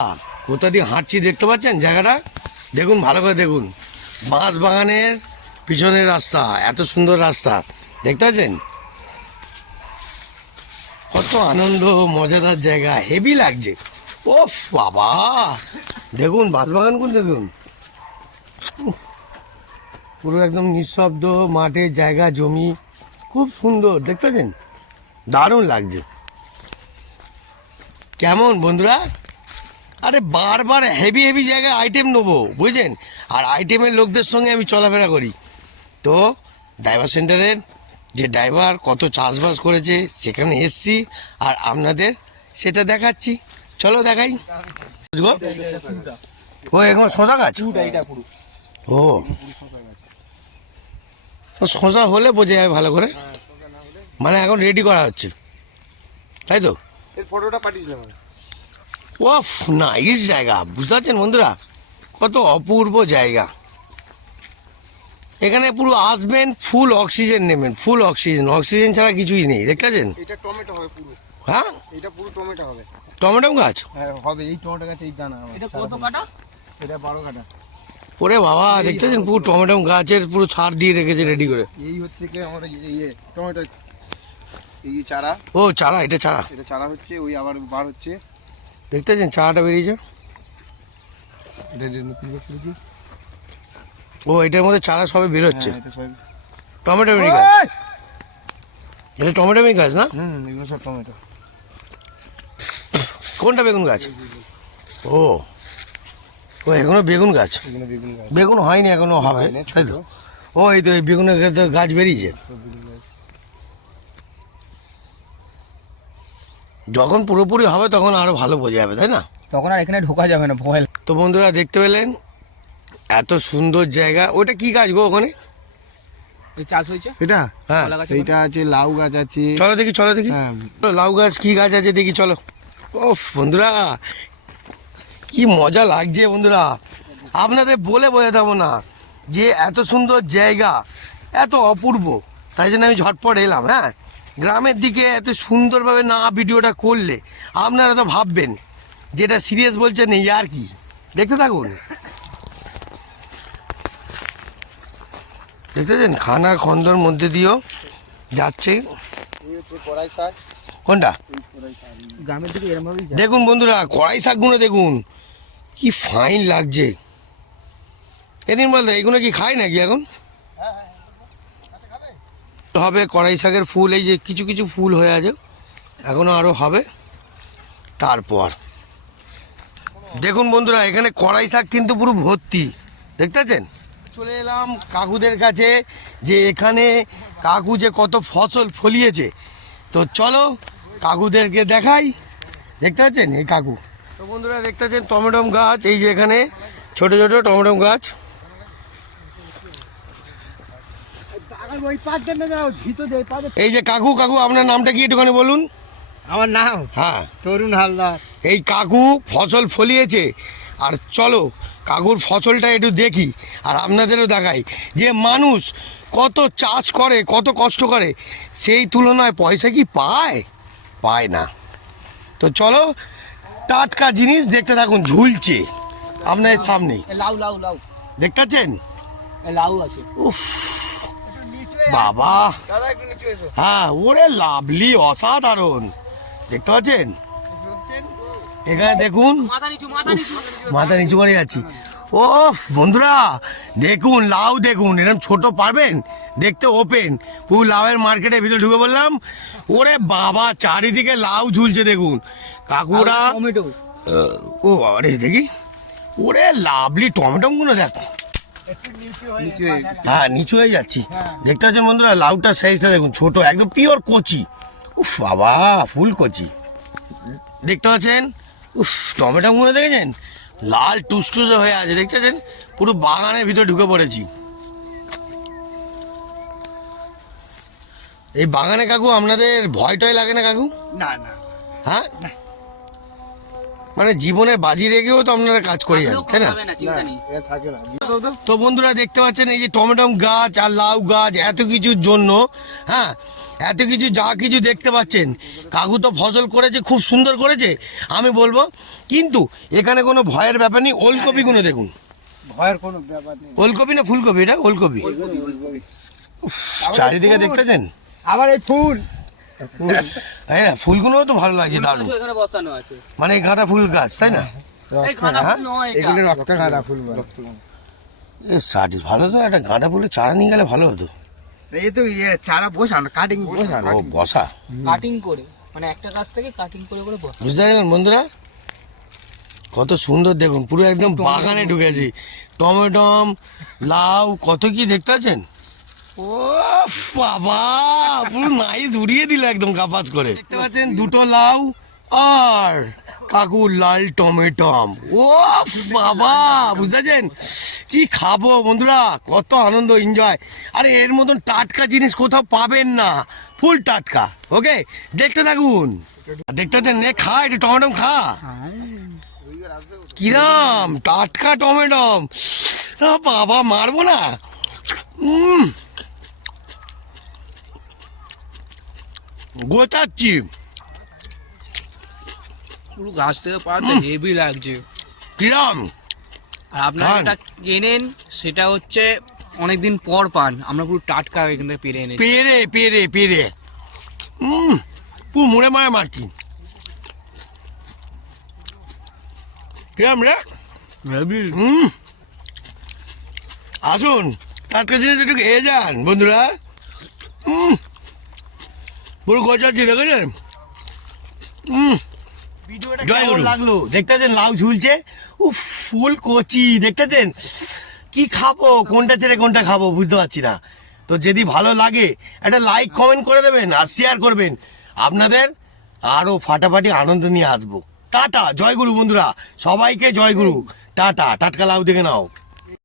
কোথা দিয়ে হাঁটছি দেখতে পাচ্ছেন জায়গাটা? দেখুন ভালো করে দেখুন, বাঁশ বাগানের পিছনের রাস্তা, এত সুন্দর রাস্তা দেখতে পাচ্ছেন? কত আনন্দ মজাদার জায়গা, হেভি লাগছে। ও বাবা, দেখুন বাঁশ বাগানগুলো দেখুন, পুরো একদম নিঃশব্দ মাঠের জায়গা, জমি, খুব সুন্দর দেখতে পাচ্ছেন, দারুণ লাগছে। কেমন বন্ধুরা? আরে বারবার হেভি হেভি জায়গায় আইটেম নেবো বুঝছেন, আর আইটেমের লোকদের সঙ্গে আমি চলাফেরা করি। তো ড্রাইভার সেন্টারের যে ড্রাইভার কত চাষবাস করেছে সেখানে এসছি, আর আপনাদের সেটা দেখাচ্ছি। চলো দেখাই। ও এখন শশা গাছ, ও শশা হলে বোঝা যাবে ভালো করে, মানে এখন রেডি করা হচ্ছে, তাই তো? ফটোটা পাঠিয়েছিলাম। ওফ, নাইস জায়গা, বুঝতে পারছেন বন্ধুরা, কত অপূর্ব জায়গা। এখানে পুরো আসবেন, ফুল অক্সিজেন নেবেন, ফুল অক্সিজেন, অক্সিজেন ছাড়া কিছুই নেই, দেখতে পাচ্ছেন? এটা টমেটো হবে পুরো। হ্যাঁ, এটা পুরো টমেটো হবে। টমেটো গাছ? হ্যাঁ হবে, এই টমেটো গাছ এই দানা। এটা কত কাটা? এটা 12 কাটা। ওরে বাবা, দেখতে পাচ্ছেন পুরো টমেটো গাছের পুরো ছাড় দিয়ে রেখেছে রেডি করে। এই হচ্ছে কি আমাদের টমেটো, এই চারা। ও চারা, এটা চারা, এটা চারা হচ্ছে, ওই আবার বার হচ্ছে। দেখতে পাচ্ছেন চারাটা বেরিয়েছে। এটা নতুন গাছ করেছি। ও এটার মধ্যে চারা সবে বেরোচ্ছে। এটা সব টমেটো গাছ, এটা টমেটো গাছ না? এগুলো সব টমেটো। কোনটা বেগুন গাছ? ও ও এখনো বেগুন গাছ, এগুলো বেগুন গাছ। বেগুন হয়নি এখনো, হবে তাই তো? ও এই তো এই বেগুনের গাছ বেরিয়েছে। সব বেগুন গাছ। যখন পুরোপুরি হবে তখন আরো ভালো বোঝা যাবে, তাই না? তখন আর এখানে ঢোকা যাবে না, ভয়। তো বন্ধুরা দেখতে পেলেন এত সুন্দর জায়গা। ওটা কি গাছ গো ওখানে চাষ হয়েছে? এটা হ্যাঁ, এইটা আছে, লাউ গাছ আছে। চলো দেখি, চলো দেখি। হ্যাঁ, লাউ গাছ কি গাছ আছে দেখি, চলো। ও বন্ধুরা, কি মজা লাগছে বন্ধুরা, আপনাদের বলে বোঝাতে পারবো না যে এত সুন্দর জায়গা, এত অপূর্ব। তাই জন্য আমি ঝটপট এলাম। হ্যাঁ, গ্রামের দিকে এত সুন্দরভাবে না ভিডিওটা করলে আপনারা তো ভাববেন যেটা সিরিয়াস বলছেন এই আর কি। দেখতে থাকুন, দেখতেছেন খানা খন্দর মধ্যে দিয়েও যাচ্ছে। কড়াই শাক। কোনটা? গ্রামের দিকে এরকম ভাবেই দেখুন বন্ধুরা, কড়াই শাকগুলো দেখুন কি ফাইন লাগছে। এদিন বলতে এগুলো কি খায় নাকি এখন? হবে কড়াই শাকের ফুল, এই যে কিছু কিছু ফুল হয়ে আছে, এখনো আরো হবে। তারপর দেখুন বন্ধুরা, এখানে কড়াই শাক কিন্তু পুরো ভর্তি, দেখতে পাচ্ছেন? চলে এলাম কাকুদের কাছে, যে এখানে কাকু যে কত ফসল ফলিয়েছে। তো চলো কাকুদেরকে দেখাই। দেখতে পাচ্ছেন এই কাকু। তো বন্ধুরা দেখতে পাচ্ছেন টমেটো গাছ, এই যে এখানে ছোট ছোট টমেটো গাছ। এই যে কাকু, কাকু আপনার নামটা কি একটুখানি বলুন? আমার নাম হ্যাঁ, তরুণ হালদার। এই কাকু ফসল ফলিয়েছে, আর চলো কাকুর ফসলটা একটু দেখি, আর আপনাদেরও দেখাই যে মানুষ কত চাষ করে, কত কষ্ট করে, সেই তুলনায় পয়সা কি পায়? পায় না। তো চলো, টাটকা জিনিস দেখতে থাকুন, ঝুলছে আপনাদের সামনেই, লাউ লাউ লাউ দেখতে পাচ্ছেন? লাউ আছে। উফ বাবা, দাদা একটু নিচে এসো। হ্যাঁ, ওরে লাভলি, অসাধারণ, দেখতে পাচ্ছেন? এখানে দেখুন, মাথা নিচু করে যাচ্ছি। ও বন্ধুরা দেখুন, লাউ দেখুন, এরকম ছোট পারবেন দেখতে, ওপেন পুরো লাউয়ের মার্কেটের ভিতরে ঢুকে বললাম। ওরে বাবা, চারিদিকে লাউ ঝুলছে দেখুন কাকুরা। টমেটো। ও আরে দেখি, ওরে লাভলি টমেটো গুলো দেখ। হ্যাঁ, নিচু হয়ে যাচ্ছি। দেখতে পাচ্ছেন বন্ধুরা, লাউটার সাইজটা দেখুন, ছোট একদম পিওর কচি। উফ বাবা, ফুল কচি, দেখতে পাচ্ছেন? উফ, টমেটো গুলো দেখেছেন, লাল টুসটুসে হয়ে আছে, দেখতে পাচ্ছেন? পুরো বাগানের ভিতরে ঢুকে পড়েছি। এই বাগানে কাকু আপনাদের ভয় টয় লাগে না কাকু? না না, হ্যাঁ, মানে জীবনে বাজি রেখেও তো আপনারা কাজ করে যান, তাই না? এটা থাকে না। তো বন্ধুরা দেখতে পাচ্ছেন এই যে টমেটো গাছ আর লাউ গাছ, এত কিছুর জন্য, হ্যাঁ, এত কিছু যা কিছু দেখতে পাচ্ছেন, কাকু তো ফসল করেছে, খুব সুন্দর করেছে আমি বলবো, কিন্তু এখানে কোনো ভয়ের ব্যাপার নেই। ওলকপিগুলো দেখুন, ভয়ের কোনো ব্যাপার নেই। ওলকপি না ফুলকপি? এটা ওলকপি। উফ, চারিদিকে দেখতেছেন, আবার এই ফুল হ্যাঁ ফুলগুলোও তো ভালো লাগছে দারুণ, এখানে বসানো আছে। মানে গাঁদা ফুল গাছ তাই না? এই গাঁদা ফুল নয়, এটা এগুলো রক্ত গাঁদা ফুল বলে। ভালো তো, একটা গাঁদা ফুলের চারা নিয়ে গেলে ভালো হতো। এই তো ইয়ে চারা বসানো, কাটিং বসানো। ও বসা, কাটিং করে, মানে একটা গাছ থেকে কাটিং করে করে বসা। বুঝতে পারলেন বন্ধুরা? কত সুন্দর দেখুন, পুরো একদম বাগানে ঢুকেছি। টমেটম, লাউ, কত কি দেখতে পাচ্ছেন। ও বাবা, পুরো নাইস উড়িয়ে দিল একদম কাপাস করে। দেখতে পাচ্ছেন দুটো লাউ আর কাকুর লাল টমেটম। ও বাবা, বুঝতে পারছেন কি খাবো বন্ধুরা, কত আনন্দ, এনজয়। আরে এর মতন টাটকা জিনিস কোথাও পাবেন না, ফুল টাটকা। ওকে, দেখতে থাকুন, দেখতে পাচ্ছেন, নে খা, একটু টমেটম খা। কিরাম টাটকা টমেটম, বাবা মারবো না। গোটাচ্ছি, পুরো গাছ থেকে পাড়াতে হেভি লাগছে। কিরাম। আর আপনারা খান। যেটা কেনেন সেটা হচ্ছে অনেকদিন পর পান, আমরা পুরো টাটকা এখান থেকে পেরে এনেছি। পেরে পেরে পেরে পুরো মুড়ে মারে মারছি। কিরাম রে? হেভি। আসুন, টাটকা জিনিস একটু খেয়ে যান বন্ধুরা। পুরো গোছাচ্ছি, দেখেছেন? ভিডিওটা কেমন লাগলো? দেখতেছেন লাউ ঝুলছে, উফ ফুল কচি, দেখতেছেন? কি খাবো, কোনটা ছেড়ে কোনটা খাবো বুঝতে পারছি না। তো যদি ভালো লাগে একটা লাইক কমেন্ট করে দেবেন আর শেয়ার করবেন, আপনাদের আরো ফাটাফাটি আনন্দ নিয়ে আসবো। টাটা, জয়গুরু বন্ধুরা, সবাইকে জয়গুরু, টাটা। টাটকা লাউ দেখে নাও।